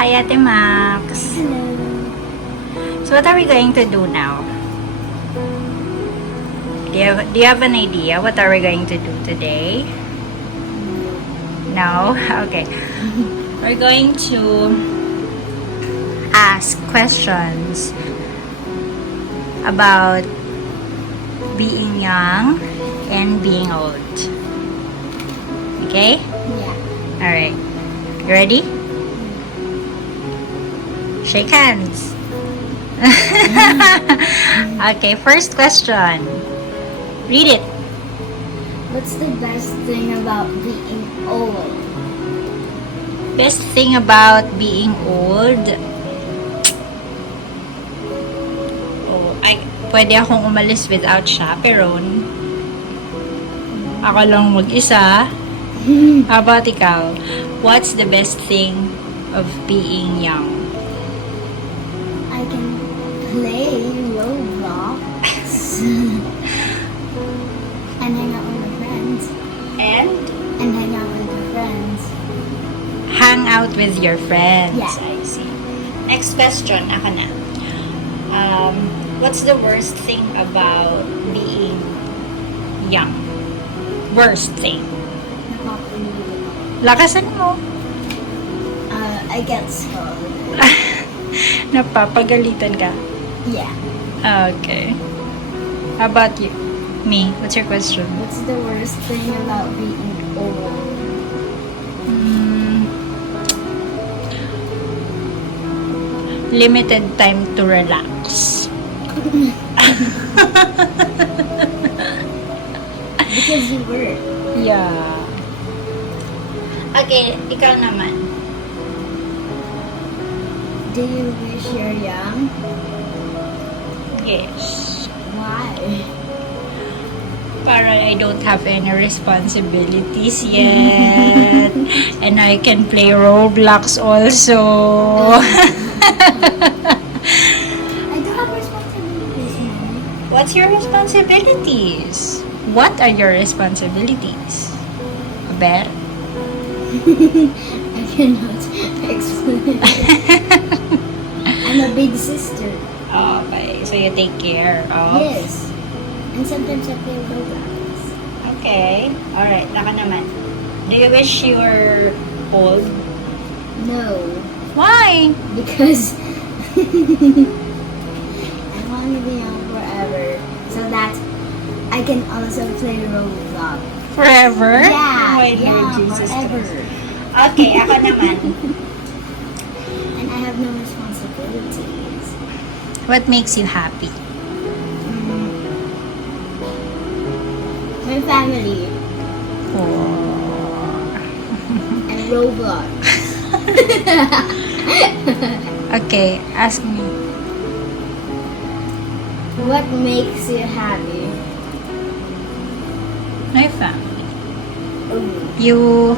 Hi, Ate Max. Hello. So what are we going to do now? Do you have an idea what are we going to do today? No? Okay. We're going to ask questions about being young and being old. Okay? Yeah. Alright. You ready? Shake hands. Okay, first question. Read it. What's the best thing about being old? Best thing about being old? Oh, pwede akong umalis without chaperone. Ako lang mag-isa. How about ikaw? What's the best thing of being young? I can play Roblox and hang out with my friends. And? And hang out with my friends. Hang out with your friends. Yeah. I see. Next question. Ako na. What's the worst thing about being young? Worst thing. Lakasan mo. I get scolded. Napapagalitan ka. Yeah. Okay. How about you? Me? What's your question? What's the worst thing about being old? Limited time to relax. Because you work. Yeah. Okay, ikaw naman. Do you wish you're young? Yes. Why? Para I don't have any responsibilities yet. And I can play Roblox also. I do have responsibilities, Mommy. What's your responsibilities? What are your responsibilities? Ber? I cannot explain. I'm a big sister. Okay, so you take care of... Yes. And sometimes I play Roblox. Okay. Alright, naka naman. Do you wish you were old? No. Why? Because I want to be young forever. So that I can also play Roblox. Forever? Yeah, Oh my yeah, Lord Jesus forever. Christ. Okay, ako naman. And I have no responsibilities. What makes you happy? My family Oh. and Roblox. Okay, ask me. What makes you happy? My family. Oh, You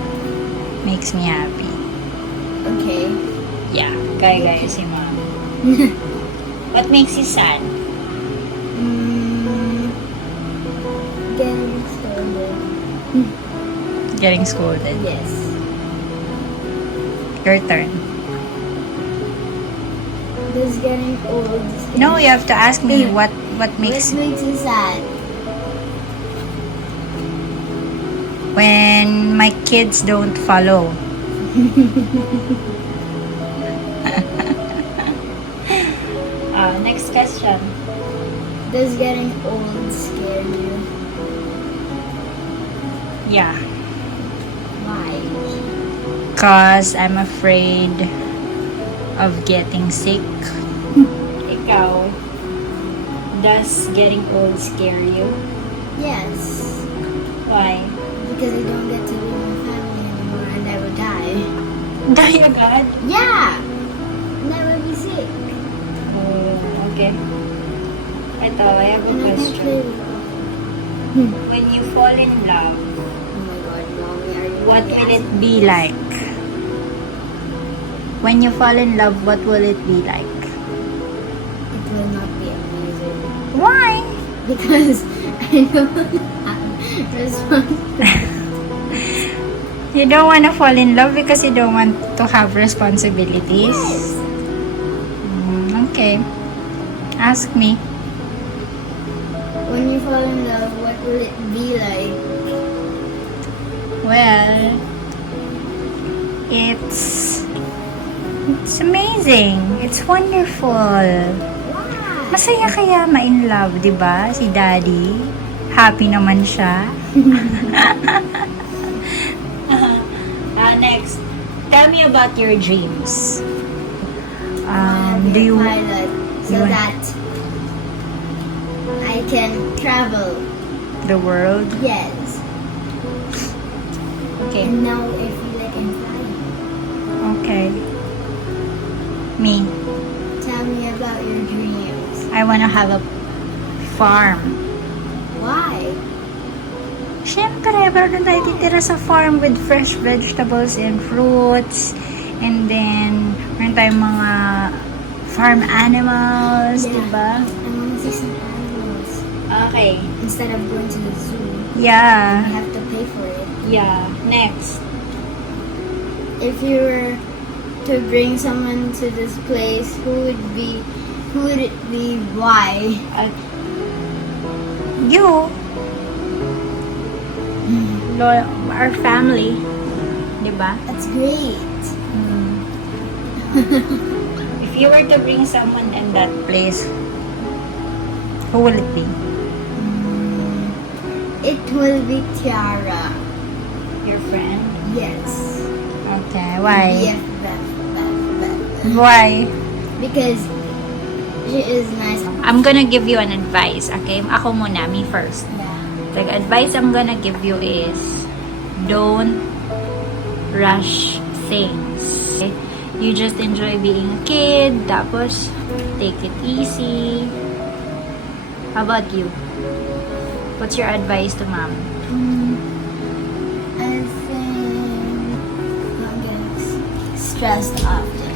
makes me happy. okay. Yeah, gaya si mom. What makes you sad? Getting scolded. Getting scolded. Yes. Your turn. Does getting old scare No, you have to ask me what makes What makes you sad? when my kids don't follow. Next question. Does getting old scare you? Yeah, Why? cause I'm afraid of getting sick. Ikaw, does getting old scare you? Yes. Why? Because I don't get to be with my family anymore and I would die. Die agad? Yeah! And I will be sick. Oh, okay. Ito, I have a And I can't play question. with them. When you fall in love, Oh my god, Mommy, are you what really will it asking be this? like? When you fall in love, what will it be like? It will not be amazing. Why? Because I don't have responsibility. You don't want to fall in love because you don't want to have responsibilities? Yes. Okay. Ask me. When you fall in love, what will it be like? Well, it's amazing. It's wonderful. Wow. Masaya kaya ma-in love, di ba? Si Daddy. Happy naman siya. Next, tell me about your dreams. Do you pilot so you- that I can travel? the world? Yes. Okay. And now I feel like I'm flying. Okay. Me. Tell me about your dreams. I wanna have a farm. Why? Siyempre, pero doon tayo titira sa farm with fresh vegetables and fruits. And then, meron tayong mga farm animals, Yeah. diba? I want to see some animals. Okay. Instead of going to the zoo, I Yeah. have to pay for it. Yeah. Next. If you were to bring someone to this place, who would it be? Why? You. Our family. Diba? That's great. If you were to bring someone in that place, who will it be? It will be Tiara. Your friend? Yes. Okay. Why? BFF. Why? Because she is nice. I'm gonna give you an advice, okay? Ako muna, me first. Yeah. The advice I'm gonna give you is don't rush things. Okay? You just enjoy being a kid, tapos take it easy. How about you? What's your advice to mom? I think I'm getting stressed after.